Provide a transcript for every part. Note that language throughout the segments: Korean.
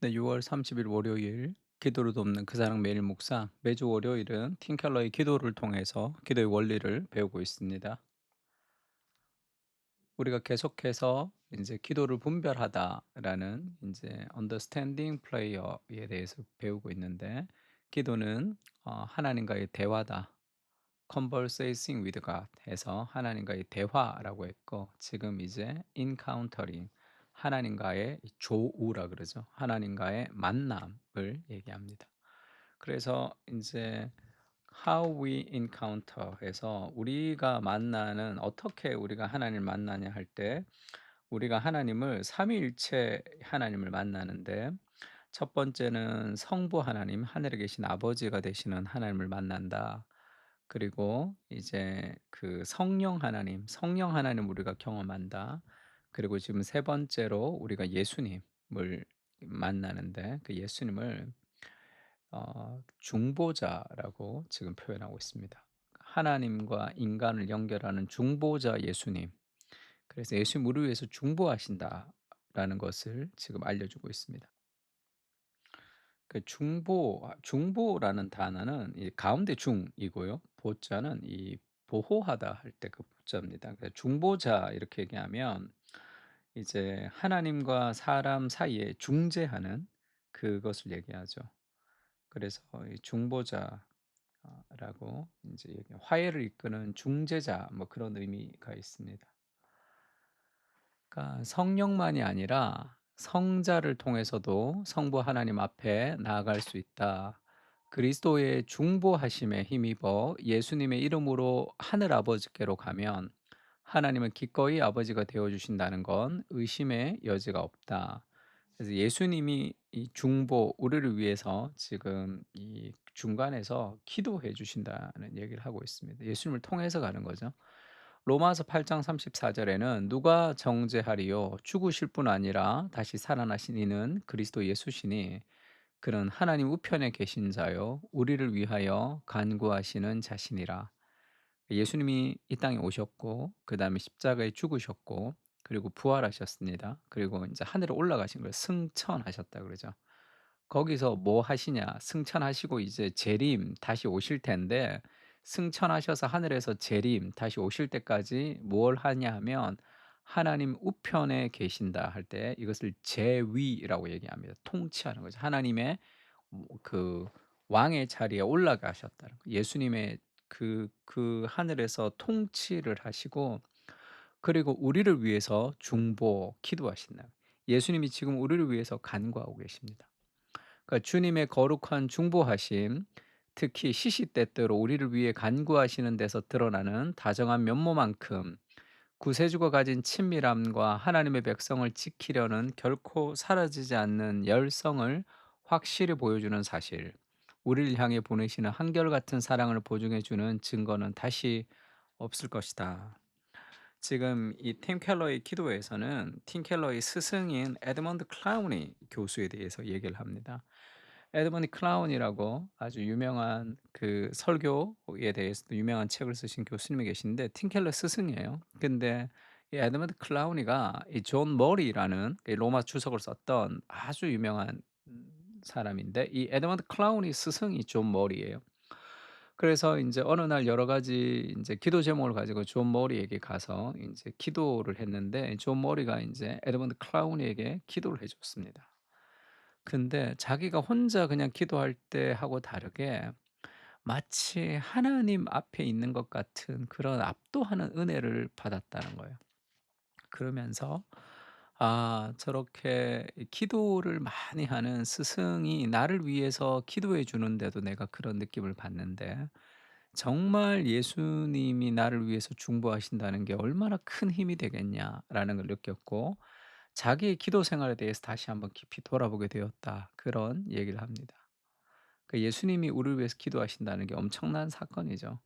네, 6월 30일 월요일 기도를 돕는 그 사람 매일 묵상. 매주 월요일은 팀 켈러의 기도를 통해서 기도의 원리를 배우고 있습니다. 우리가 계속해서 이제 기도를 분별하다라는 이제 understanding prayer에 대해서 배우고 있는데, 기도는 하나님과의 대화다. conversing with God 해서 하나님과의 대화라고 했고, 지금 이제 encountering 하나님과의 조우라 그러죠. 하나님과의 만남을 얘기합니다. 그래서 이제 how we encounter 해서 우리가 만나는, 어떻게 우리가 하나님을 만나냐 할 때, 우리가 하나님을 삼위일체 하나님을 만나는데, 첫 번째는 성부 하나님, 하늘에 계신 아버지가 되시는 하나님을 만난다. 그리고 이제 그 성령 하나님 우리가 경험한다. 그리고 지금 세 번째로 우리가 예수님을 만나는데, 그 예수님을 중보자라고 지금 표현하고 있습니다. 하나님과 인간을 연결하는 중보자 예수님. 그래서 예수님 우리 위해서 중보하신다라는 것을 지금 알려주고 있습니다. 그 중보라는 단어는 이 가운데 중이고요. 보자는 이 보호하다 할 때 그 보자입니다. 그래서 중보자 이렇게 얘기하면 이제 하나님과 사람 사이에 중재하는 그것을 얘기하죠. 그래서 이 중보자 라고 인제 얘기, 화해를 이끄는 중재자 뭐 그런 의미가 있습니다. 그러니까 성령만이 아니라 성자를 통해서도 성부 하나님 앞에 나아갈 수 있다. 그리스도의 중보하심에 힘입어 예수님의 이름으로 하늘 아버지께로 가면 하나님은 기꺼이 아버지가 되어 주신다는 건 의심의 여지가 없다. 그래서 예수님이 이 중보 우리를 위해서 지금 이 중간에서 기도해 주신다는 얘기를 하고 있습니다. 예수님을 통해서 가는 거죠. 로마서 8장 34 절에는 "누가 정죄하리요? 죽으실 뿐 아니라 다시 살아나신 이는 그리스도 예수시니 그는 하나님 우편에 계신 자요 우리를 위하여 간구하시는 자시니라." 예수님이 이 땅에 오셨고, 그다음에 십자가에 죽으셨고, 그리고 부활하셨습니다. 그리고 이제 하늘에 올라가신 거예요. 승천하셨다 그러죠. 거기서 뭐 하시냐? 승천하시고 이제 재림 다시 오실 텐데, 승천하셔서 하늘에서 재림 다시 오실 때까지 뭘 하냐 하면 하나님 우편에 계신다 할 때 이것을 재위라고 얘기합니다. 통치하는 거죠. 하나님의 그 왕의 자리에 올라가셨다는 거. 예수님의 그 하늘에서 통치를 하시고, 그리고 우리를 위해서 중보 기도하신다. 예수님이 지금 우리를 위해서 간구하고 계십니다. 그러니까 주님의 거룩한 중보하심, 특히 시시때때로 우리를 위해 간구하시는 데서 드러나는 다정한 면모만큼 구세주가 가진 친밀함과 하나님의 백성을 지키려는 결코 사라지지 않는 열성을 확실히 보여주는 사실, 우리를 향해 보내시는 한결같은 사랑을 보증해 주는 증거는 다시 없을 것이다. 지금 이 팀 켈러의 기도에서는 팀 켈러의 스승인 에드먼드 클라우니 교수에 대해서 얘기를 합니다. 에드먼드 클라운이라고 아주 유명한 그 설교에 대해서도 유명한 책을 쓰신 교수님이 계신데, 팀 켈러 스승이에요. 근데 이 에드먼드 클라우니가 이 존 머리라는 이 로마 주석을 썼던 아주 유명한 사람인데, 이 에드먼드 클라우니 스승이 존 머리예요. 그래서 인제 어느 날 여러 가지 인제 기도 제목을 가지고 존 머리에게 가서 인제 기도를 했는데, 존 머리가 인제 에드먼드 클라우니에게 기도를 해 줬습니다. 근데 자기가 혼자 그냥 기도할 때하고 다르게 마치 하나님 앞에 있는 것 같은 그런 압도하는 은혜를 받았다는 거예요. 그러면서 '아, 저렇게 기도를 많이 하는 스승이 나를 위해서 기도해 주는데도 내가 그런 느낌을 받는데, 정말 예수님이 나를 위해서 중보하신다는 게 얼마나 큰 힘이 되겠냐.'라는 걸 느꼈고, 자기의 기도 생활에 대해서 다시 한번 깊이 돌아보게 되었다. 그런 얘기를 합니다. 그 예수님이 우리를 위해서 기도하신다는 게 엄청난 사건이죠.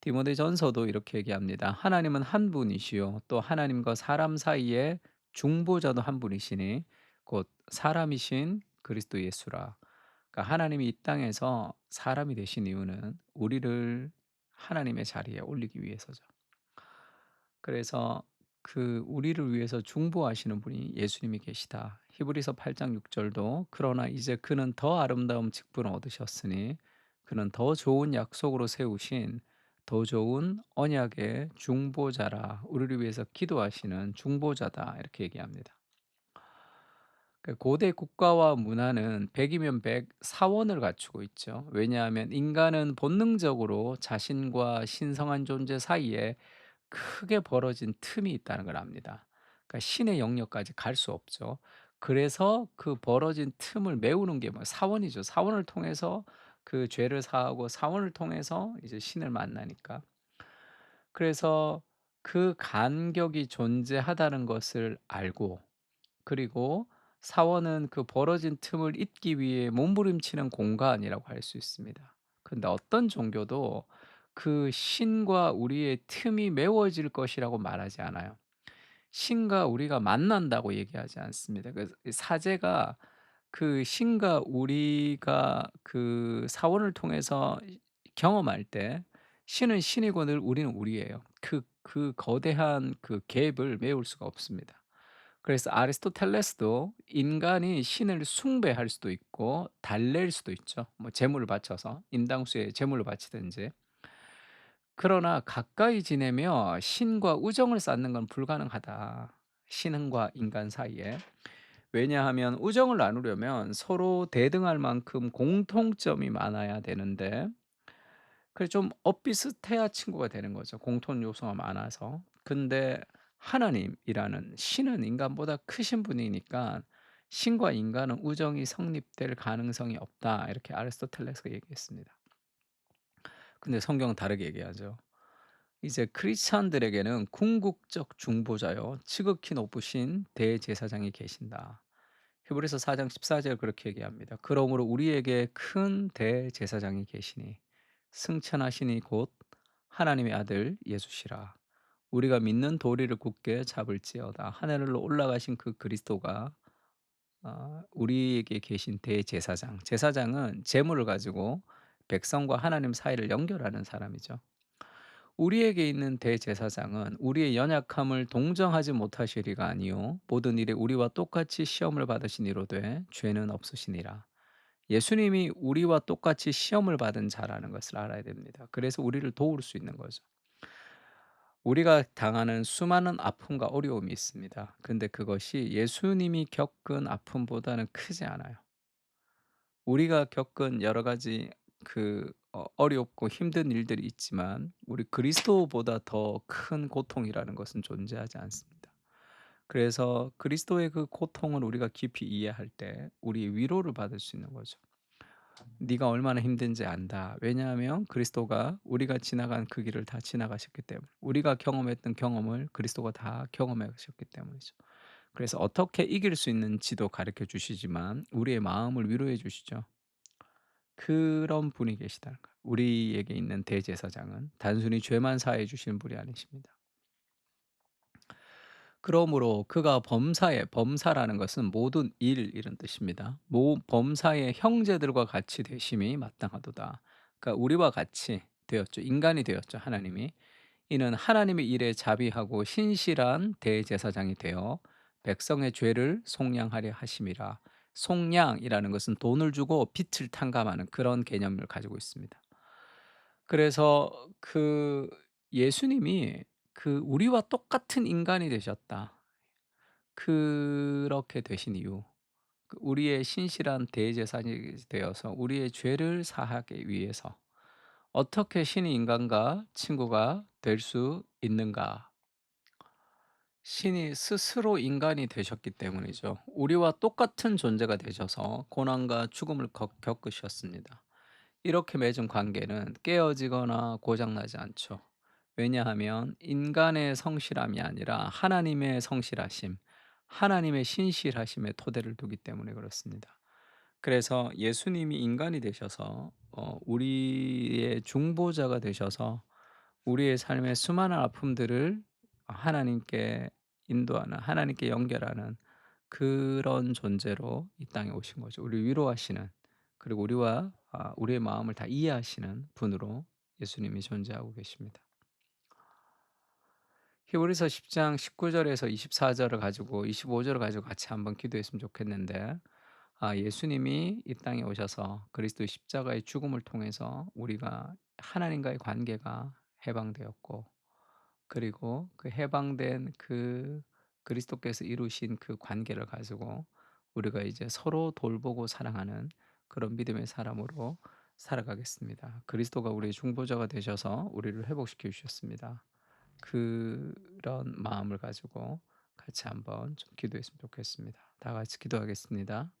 디모데전서도 이렇게 얘기합니다. 하나님은 한 분이시요 또 하나님과 사람 사이에 중보자도 한 분이시니 곧 사람이신 그리스도 예수라. 그러니까 하나님이 이 땅에서 사람이 되신 이유는 우리를 하나님의 자리에 올리기 위해서죠. 그래서 그 우리를 위해서 중보하시는 분이 예수님이 계시다. 히브리서 8장 6 절도 "그러나 이제 그는 더 아름다운 직분을 얻으셨으니 그는 더 좋은 약속으로 세우신 더 좋은 언약의 중보자라. 우리를 위해서 기도하시는 중보자다." 이렇게 얘기합니다. 고대 국가와 문화는 100 이면 100 사원을 갖추고 있죠. 왜냐하면 인간은 본능적으로 자신과 신성한 존재 사이에 크게 벌어진 틈이 있다는 걸 압니다. 그러니까 신의 영역까지 갈 수 없죠. 그래서 그 벌어진 틈을 메우는 게 뭐 사원이죠. 사원을 통해서 그 죄를 사하고 사원을 통해서 이제 신을 만나니까. 그래서 그 간격이 존재하다는 것을 알고, 그리고 사원은 그 벌어진 틈을 잇기 위해 몸부림치는 공간이라고 할 수 있습니다. 근데 어떤 종교도 그 신과 우리의 틈이 메워질 것이라고 말하지 않아요. 신과 우리가 만난다고 얘기하지 않습니다. 그래서 이 사제가 그 신과 우리가 그 사원을 통해서 경험할 때 신은 신이고 늘 우리는 우리예요. 그 거대한 그 갭을 메울 수가 없습니다. 그래서 아리스토텔레스도 인간이 신을 숭배할 수도 있고 달랠 수도 있죠. 뭐 제물을 바쳐서 인당수에 제물을 바치든지. 그러나 가까이 지내며 신과 우정을 쌓는 건 불가능하다. 신과 인간 사이에. 왜냐하면 우정을 나누려면 서로 대등할 만큼 공통점이 많아야 되는데, 그래 좀 엇비슷해야 친구가 되는 거죠, 공통 요소가 많아서. 근데 하나님이라는 신은 인간보다 크신 분이니까 신과 인간은 우정이 성립될 가능성이 없다. 이렇게 아리스토텔레스가 얘기했습니다. 근데 성경은 다르게 얘기하죠. 이제 크리스찬들에게는 궁극적 중보자요 지극히 높으신 대제사장이 계신다. 히브리서 4장 14절 그렇게 얘기합니다. 그러므로 우리에게 큰 대제사장이 계시니 승천하시니 곧 하나님의 아들 예수시라. 우리가 믿는 도리를 굳게 잡을지어다. 하늘로 올라가신 그 그리스도가 우리에게 계신 대제사장. 제사장은 제물을 가지고 백성과 하나님 사이를 연결하는 사람이죠. 우리에게 있는 대제사장은 우리의 연약함을 동정하지 못하시리가 아니요 모든 일에 우리와 똑같이 시험을 받으신 이로되 죄는 없으시니라. 예수님이 우리와 똑같이 시험을 받은 자라는 것을 알아야 됩니다. 그래서 우리를 도울 수 있는 거죠. 우리가 당하는 수많은 아픔과 어려움이 있습니다. 근데 그것이 예수님이 겪은 아픔보다는 크지 않아요. 우리가 겪은 여러 가지 어렵고 힘든 일들이 있지만 우리 그리스도보다 더 큰 고통이라는 것은 존재하지 않습니다. 그래서 그리스도의 그 고통을 우리가 깊이 이해할 때 우리 위로를 받을 수 있는 거죠. "네가 얼마나 힘든지 안다." 왜냐하면 그리스도가 우리가 지나간 그 길을 다 지나가셨기 때문에, 우리가 경험했던 경험을 그리스도가 다 경험하셨기 때문이죠. 그래서 어떻게 이길 수 있는지도 가르쳐 주시지만 우리의 마음을 위로해 주시죠. 그런 분이 계시다는 거예요. 우리에게 있는 대제사장은 단순히 죄만 사해 주시는 분이 아니십니다. 그러므로 그가 범사에, 범사라는 것은 모든 일 이런 뜻입니다. 범사의 형제들과 같이 되심이 마땅하도다. 그러니까 우리와 같이 되었죠. 인간이 되었죠, 하나님이. 이는 하나님의 일에 자비하고 신실한 대제사장이 되어 백성의 죄를 속량하려 하심이라. 속량이라는 것은 돈을 주고 빚을 탕감하는 그런 개념을 가지고 있습니다. 그래서 예수님이 우리와 똑같은 인간이 되셨다. 그렇게 되신 이유, 우리의 신실한 대제사장이 되어서 우리의 죄를 사하기 위해서 어떻게 신이 인간과 친구가 될 수 있는가? 신이 스스로 인간이 되셨기 때문이죠. 우리와 똑같은 존재가 되셔서 고난과 죽음을 겪으셨습니다. 이렇게 맺은 관계는 깨어지거나 고장나지 않죠. 왜냐하면 인간의 성실함이 아니라 하나님의 성실하심, 하나님의 신실하심에 토대를 두기 때문에 그렇습니다. 그래서 예수님이 인간이 되셔서 우리의 중보자가 되셔서 우리의 삶의 수많은 아픔들을 하나님께 인도하는, 하나님께 연결하는 그런 존재로 이 땅에 오신 거죠. 우리를 위로하시는, 그리고 우리의 마음을 다 이해하시는 분으로 예수님이 존재하고 계십니다. 히브리서 10장 19 절에서 24 절을 가지고 25 절을 가지고 같이 한번 기도했으면 좋겠는데, 예수님이 이 땅에 오셔서 그리스도의 십자가의 죽음을 통해서 우리가 하나님과의 관계가 해방되었고, 그리고 그 해방된 그 그리스도께서 이루신 그 관계를 가지고 우리가 이제 서로 돌보고 사랑하는 그런 믿음의 사람으로 살아가겠습니다. 그리스도가 우리의 중보자가 되셔서 우리를 회복시켜 주셨습니다. 그런 마음을 가지고 같이 한번 좀 기도했으면 좋겠습니다. 다 같이 기도하겠습니다.